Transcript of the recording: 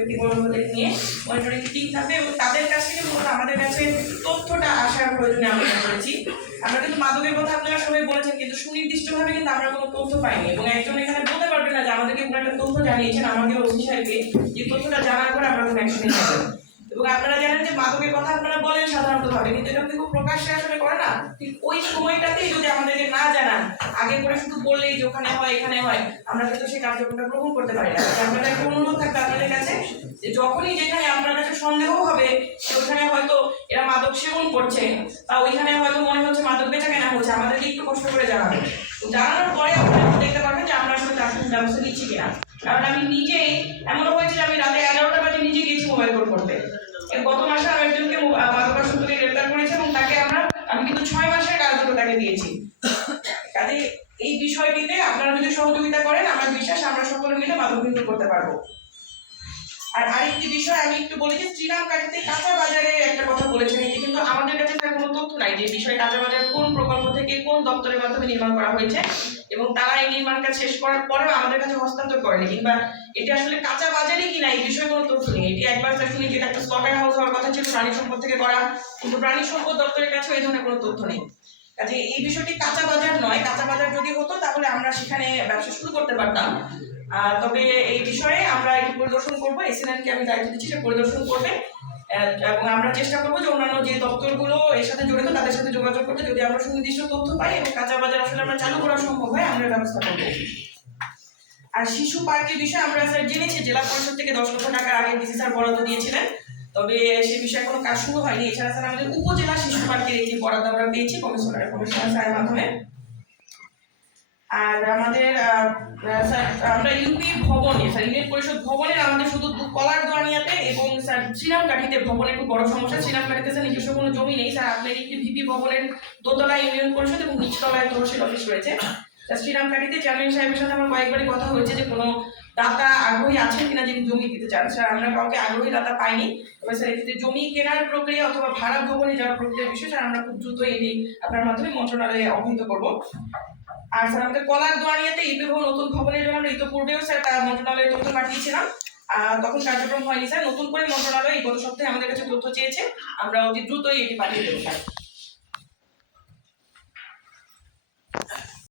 ব্যক্তিবর্গদের নিয়ে? Monitoring team থাকবে এবং তাদের কাছ থেকে মূলত আমাদের কাছে তথ্যটা আসার প্রয়োজনে আমরা করেছি। আমরা কিন্তু মাদকের কথা আপনারা সবাই বলেছেন, কিন্তু সুনির্দিষ্টভাবে কিন্তু আমরা কোনো তথ্য পাইনি এবং একজন এখানে বলতে পারবে না যে আমাদেরকে কোনো একটা তথ্য জানিয়েছেন ওসি সাহেবকে যে তথ্যটা জানার পরে আমরা কোনো অ্যাকশনে যাব এবং আপনারা জানেন যে মাদকের কথা আপনারা বলেন সাধারণত ভাবে কিন্তু এটা কিন্তু প্রকাশ্যে আসলে করে না। ঠিক ওই সময়টাতেই যদি আমাদেরকে না জানান, আগে করে শুধু বললেই যে ওখানে হয়, এখানে হয়, আমরা কিন্তু সেই কার্যক্রমটা গ্রহণ করতে পারি না। তাই আপনাদের একটা অনুরোধ থাকবে যখনই যেখানে আপনার কাছে সন্দেহ হবে ওখানে হয়তো এরা মাদক সেবন করছে বা ওইখানে হয়তো মনে হচ্ছে মাদক বেচা কেনা হচ্ছে আমাদেরকে একটু কষ্ট করে জানাবে জানানোর পরে আপনারা দেখতে পারবেন যে আমরা আসলে তার ব্যবস্থা নিচ্ছি কিনা। কারণ আমি নিজেই এমনও হয়েছে আমি রাতে এগারোটা বাজে নিজে গেছি মোবাইল কোড করতে। গত মাসে আমি একজনকে মো- আহ, মাদকাসক্ত থেকে গ্রেপ্তার করেছি এবং তাকে আমরা আমি কিন্তু ছয় মাসের কারাদণ্ড তাকে দিয়েছি। কাজে এই বিষয়টিতে আপনারা যদি সহযোগিতা করেন আমার বিশ্বাস আমরা সকলে মিলে মাদক করতে পারব। আর আরেকটি বিষয় আমি একটু বলি যে কাঁচা বাজারে একটা কথা বলেছেন এটি, কিন্তু আমাদের কাছে তার কোনো তথ্য নাই যে বিষয়ে কাঁচা বাজার কোন প্রকল্প থেকে কোন দপ্তরের মাধ্যমে নির্মাণ করা হয়েছে, এবং তারা এই নির্মাণ কাজ শেষ করার পরেও আমাদের কাছে হস্তান্তর করেনি, কিংবা এটি আসলে কাঁচা বাজারে কিনা এই বিষয়ে কোনো তথ্য নেই। এটি একবার স্যার শুনি যে একটা স্লটার হাউস হওয়ার কথা ছিল, প্রাণী সম্পদ থেকে করা, কিন্তু প্রাণী সম্পদ দপ্তরের কাছেও এই ধরনের কোনো তথ্য নেই। কাজে এই বিষয়টি কাঁচা বাজার নয়, কাঁচা বাজার যদি হতো তাহলে আমরা সেখানে ব্যবসা শুরু করতে পারতাম। তবে এই বিষয়ে আমরা একটু পরিদর্শন করব। এসিএনকে আমি দায়িত্ব দিচ্ছি, সে পরিদর্শন করবে। এবং আমরা চেষ্টা করব যে অন্যান্য যে দপ্তরগুলো এর সাথে জড়িত, তাদের সাথে যোগাযোগ করতে, যদি আমরা সুনির্দিষ্ট তথ্য পাই এবং কাঁচা বাজার আসলে আমরা চালু করা সম্ভব হয়, আমরা ব্যবস্থা করব। আর শিশু পার্কের বিষয়ে আমরা স্যার জেনেছি, জেলা পরিষদ থেকে দশ লক্ষ টাকার আগে ডিসি স্যার বরাদ্দ দিয়েছিলেন। তবে সে বিষয়ে কোনো কাজ শুরু হয়নি। এছাড়া স্যার আমাদের উপজেলা শিশু পার্কের একটি বরাদ্দ আমরা পেয়েছি কমিশনার কমিশনার স্যারের মাধ্যমে। আর আমাদের স্যার, আমরা ইউপি ভবনে, স্যার, ইউনিয়ন পরিষদ ভবনের আমাদের শুধু কলার দোয়ানিয়াতে এবং, স্যার শ্রীরাম কাঠিতে ভবনের খুব বড় সমস্যা। শ্রীরাম কাঠিতে স্যার, নিজস্ব কোনো জমি নেই, স্যার, আপনার একটি ভিপি ভবনের দোতলা ইউনিয়ন পরিষদ এবং নিচতলায় তহসিল অফিস রয়েছে। স্যার শ্রীরাম কাঠিতে চেয়ারম্যান সাহেবের সাথে আমার কয়েকবারই কথা হয়েছে যে কোনো দাতা আগ্রহী আছেন কিনা যিনি জমি দিতে চান। স্যার, আমরা কাউকে আগ্রহী দাতা পাইনি। তবে স্যার, এক্ষেত্রে জমি কেনার প্রক্রিয়া অথবা ভাড়া ভবনে যাওয়ার প্রক্রিয়া বিষয়ে, স্যার, আমরা খুব দ্রুত এটি আপনার মাধ্যমে মন্ত্রণালয়ে অবহিত করব। আর স্যার, আমাদের কলার দোয়ারিয়াতে ভবন নতুন ভবনের জন্য আমরা ইতিপূর্বেও স্যার তার মন্ত্রণালয়ে তথ্য পাঠিয়েছিলাম। আর তখন কার্যক্রম হয়নি স্যার। নতুন করে মন্ত্রণালয় এই গত সপ্তাহে আমাদের কাছে তথ্য চেয়েছে। আমরা অতি দ্রুতই এটি পাঠিয়ে দেবো, স্যার।